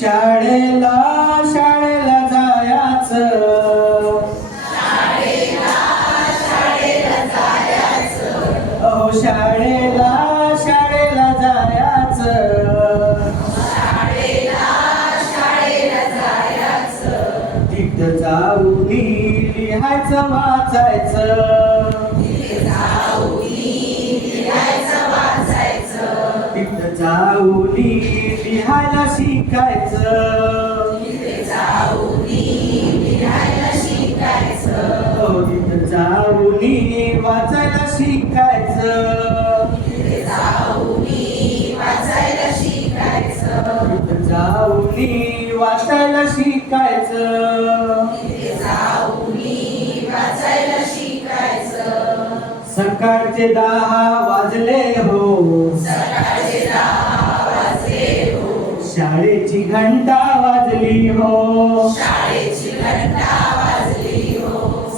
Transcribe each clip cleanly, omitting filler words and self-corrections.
शाळेला शाळेला जायचं, अहो शाळेला शाळेला जायचं, तिथं जाऊन लिहायचं वाचायचं, तिथं जाऊन लिहायला शिकायचं, हो तिथं जाऊन वाचायला शिकायचं, तिथं जाऊन वाचायला शिकायचं. सकाळचे 10 वाजले हो, शाळेची घंटा वाजली हो,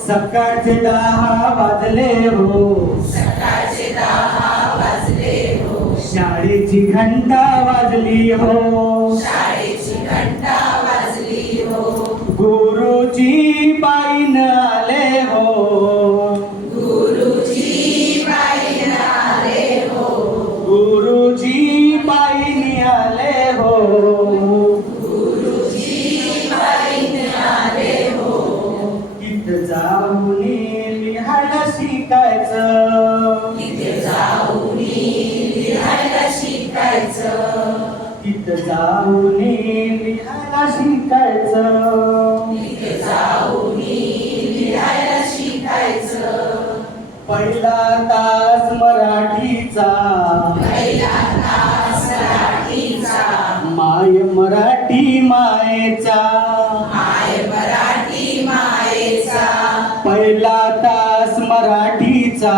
सकाळचे 10 वाजले हो, शाळेची घंटा वाजली हो, गुरुजी बाईन आले हो, गुरुजी बाईन आले हो, तिथं जाऊन लिहायला शिकायचं, तिथं जाऊन लिहायला शिकायचं. पहिला तास मराठीचा, माय मराठी मायेचा, पहिला तास मराठीचा,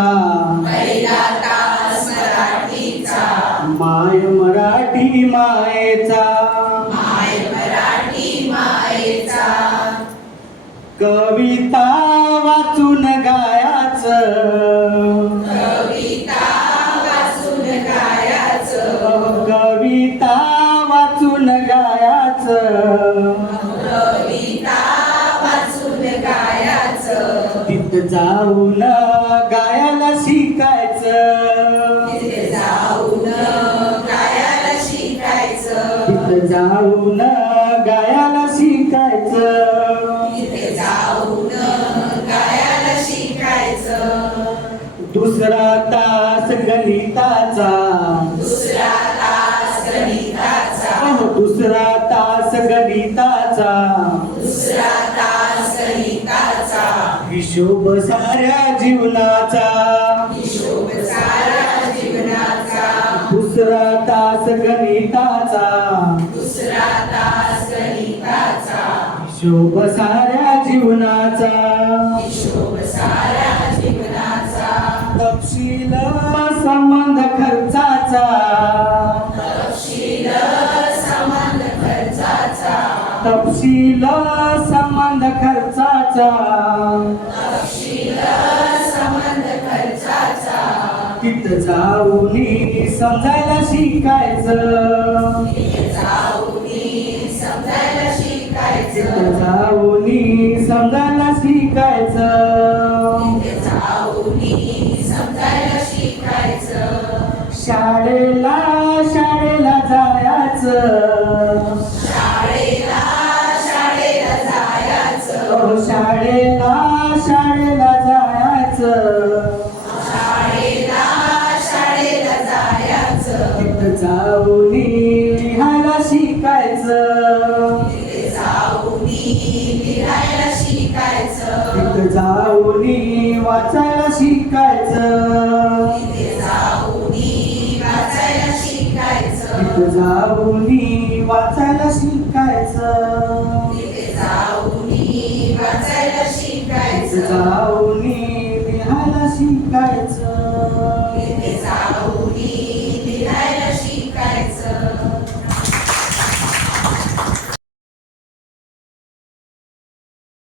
माय मराठी मायेचा, कविता वाचून गायाचं, कविता वाचून गायाचं, तिथं जाऊन गायला शिकायचं, तिथं जाऊन गायला शिकायचं. दुसरा तास गणिताचा, दुसरा तास गणिताचा, हिशोब साऱ्या जीवनाचा, दुसरा तास गणिताचा, हिशोब साऱ्या जीवनाचा, तपशील संबंध खर्चाचा, तपशील संबंध खर्चाचा, तिथं जाऊन समजायला शिकायचं, तिथं जाऊन समजायला शिकायचं. शाळेला शाळेला जायचं, शाळेला शाळेला जायचं, तिथं जाऊन लिहायला शिकायचं, तिथं जाऊन वाचायला शिकायचं, तिथं जाऊन वाचायला शिकायचं, तिथं जाऊन लिहायला शिकायचं.